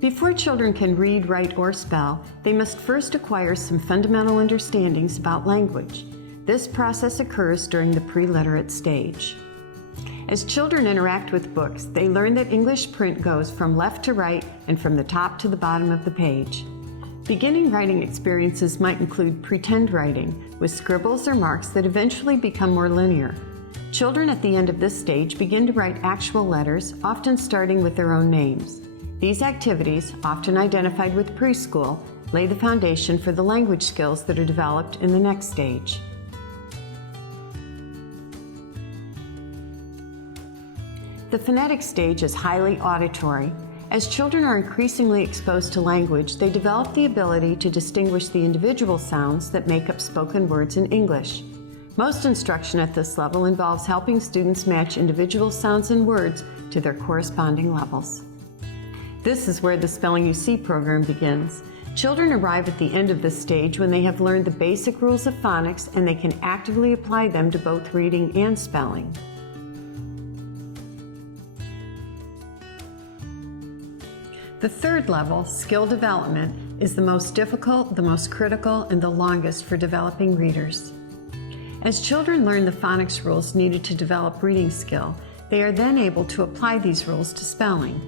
Before children can read, write, or spell, they must first acquire some fundamental understandings about language. This process occurs during the preliterate stage. As children interact with books, they learn that English print goes from left to right and from the top to the bottom of the page. Beginning writing experiences might include pretend writing, with scribbles or marks that eventually become more linear. Children at the end of this stage begin to write actual letters, often starting with their own names. These activities, often identified with preschool, lay the foundation for the language skills that are developed in the next stage. The phonetic stage is highly auditory. As children are increasingly exposed to language, they develop the ability to distinguish the individual sounds that make up spoken words in English. Most instruction at this level involves helping students match individual sounds and words to their corresponding levels. This is where the Spelling You See program begins. Children arrive at the end of this stage when they have learned the basic rules of phonics and they can actively apply them to both reading and spelling. The third level, skill development, is the most difficult, the most critical, and the longest for developing readers. As children learn the phonics rules needed to develop reading skill, they are then able to apply these rules to spelling.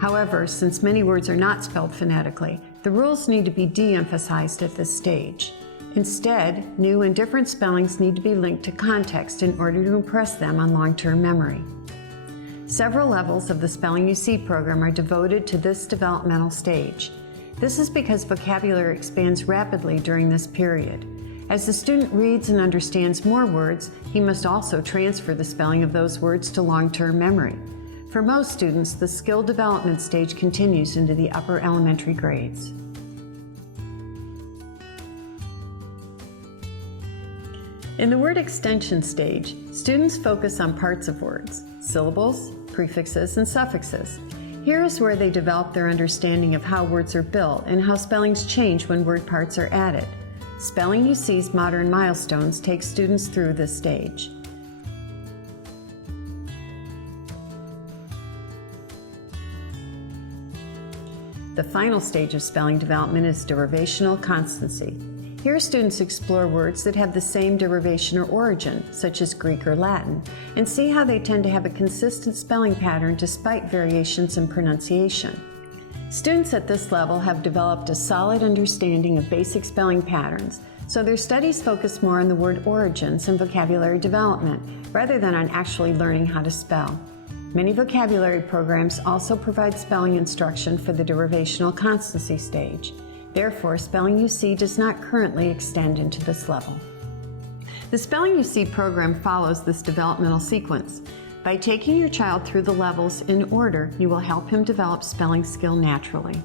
However, since many words are not spelled phonetically, the rules need to be de-emphasized at this stage. Instead, new and different spellings need to be linked to context in order to impress them on long-term memory. Several levels of the Spelling You See program are devoted to this developmental stage. This is because vocabulary expands rapidly during this period. As the student reads and understands more words, he must also transfer the spelling of those words to long-term memory. For most students, the skill development stage continues into the upper elementary grades. In the word extension stage, students focus on parts of words, syllables, prefixes, and suffixes. Here is where they develop their understanding of how words are built and how spellings change when word parts are added. Spelling You See's modern milestones take students through this stage. The final stage of spelling development is derivational constancy. Here, students explore words that have the same derivation or origin, such as Greek or Latin, and see how they tend to have a consistent spelling pattern despite variations in pronunciation. Students at this level have developed a solid understanding of basic spelling patterns, so their studies focus more on the word origins and vocabulary development, rather than on actually learning how to spell. Many vocabulary programs also provide spelling instruction for the derivational constancy stage. Therefore, Spelling You See does not currently extend into this level. The Spelling You See program follows this developmental sequence. By taking your child through the levels in order, you will help him develop spelling skill naturally.